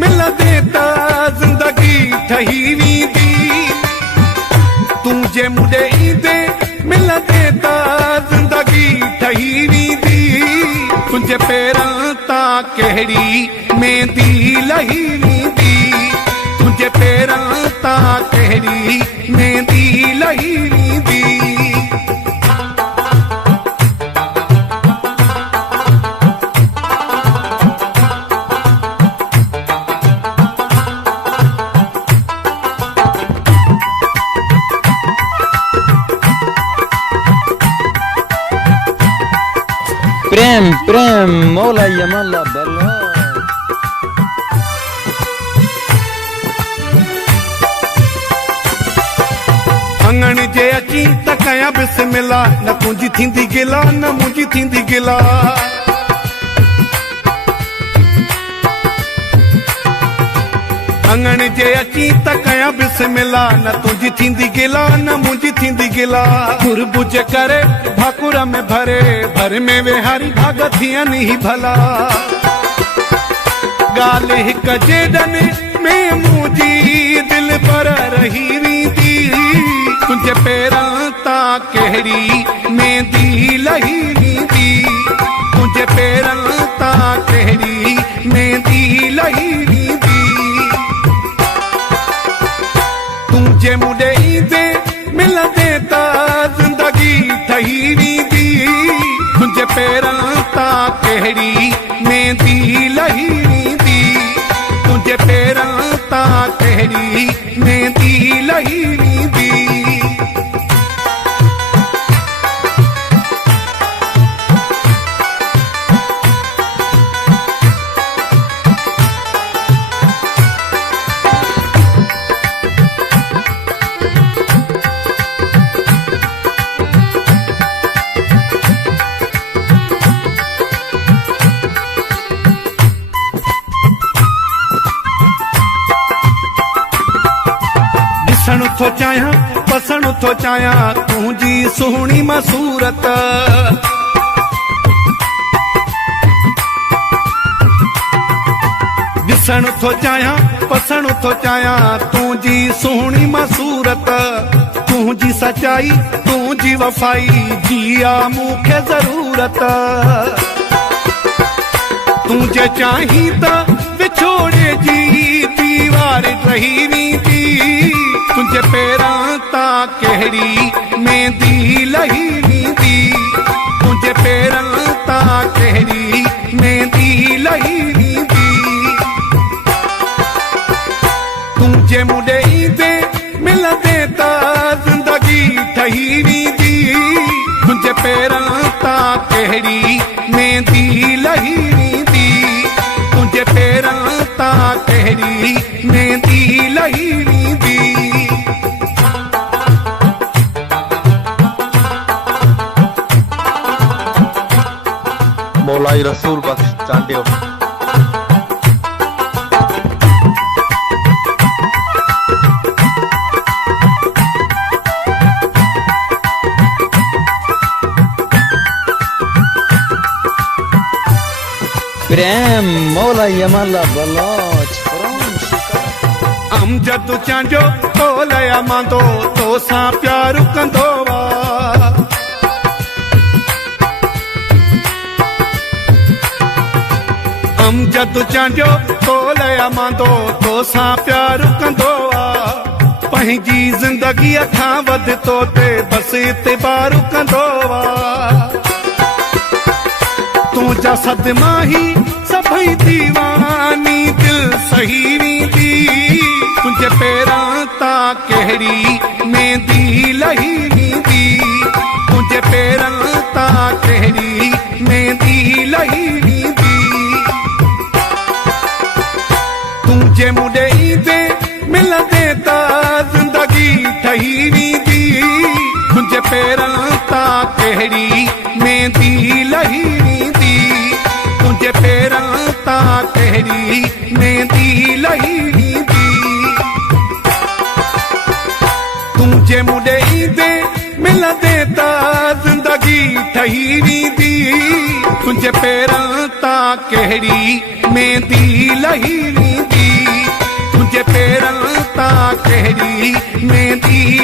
मिलंदे त ज़िंदगी ठही वेंदी। तूं जे मुंडे ईंदे मिलंदे त ज़िंदगी ठही वेंदी। तुंहिंजे पेरनि तां कहिड़ी मेहंदी लही वेंदी। तुंहिंजे पेरनि तां कहिड़ी मेहंदी लही वेंदी। प्रेम प्रेम मौला यमला बलो अंगण जे अची त कयां बिस्मिल्लाह। न तुंहिंजी थींदी गिला न मुंहिंजी थींदी गिला। अंगण जे अची त कयां बिस्मिल्लाह। न तुंहिंजी थींदी गिला न मुंहिंजी थींदी गिला। घुरबुज करे भाकुर में भरे भर में वेहारी भाग थियनि ई भला। ॻाल्हि हिक जेॾन में मुंहिंजी दिलि पर रही वेंदी। तुंहिंजे पेरनि तां कहिड़ी मेहंदी लही वेंदी। तुंहिंजे पेरनि तां कहिड़ी मेहंदी लही वेंदी। तूं जे मुंडे ईंदे मिलंदे त ज़िंदगी ठही वेंदी। तुंहिंजे पेरनि तां कहिड़ी मेहंदी लही वेंदी। तुंहिंजे पेरनि तां कहिड़ी मेहंदी लही वेंदी। ॾिसण थो चाहियां पसण थो चाहियां तुंहिंजी सुहिणी मां सूरत। ॾिसण थो चाहियां पसण थो चाहियां तुंहिंजी सुहिणी मां सूरत। तुंहिंजी सचाई तुंहिंजी वफ़ाई जिया मूंखे ज़रूरत। तूं जे चाहीं त विछोड़े जी दीवार टही वेंदी। तुंहिंजे पेरनि तां कहिड़ी मेहंदी लही वेंदी। तुंहिंजे पेरनि तां कहिड़ी मेहंदी लही वेंदी। तूं जे मुंडे ईंदे मिलंदे त ज़िंदगी ठही वेंदी। तुंहिंजे पेरनि तां कहिड़ी मेहंदी लही वेंदी। तुंहिंजे पेरनि तां कहिड़ी मेहंदी लही वेंदी। मौलाई रसूल बख्श चांडियो। प्रेम मौला यमला बलोच अमजद चांजो तोलया मांदो तो सां प्यार कंदो वा। अमजद चांजो तोलया मांदो तो सां प्यार कंदो वा। पंहिंजी ज़िंदगीअ खां वधि तो ते बस इतबार कंदो वा। तुंहिंजा सदमा ही सभई दीवानी दिल सही वेंदी। तुंहिंजे पेरनि तां कहिड़ी मेहंदी लही वेंदी। तुंहिंजे पेरनि तां कहिड़ी मेहंदी लही वेंदी। तूं जे मुंडे ईंदे मिलंदे त ज़िंदगी ठही वेंदी। तुंहिंजे पेरनि तां कहिड़ी मेहंदी लही वेंदी। तुंहिंजे पेरनि तां कहिड़ी मेहंदी लही वेंदी। तूं जे मुंडे ईंदे मिलंदे त ज़िंदगी ठही वेंदी। तुंहिंजे पेरनि तां कहिड़ी मेहंदी लही वेंदी। तेरी मेहंदी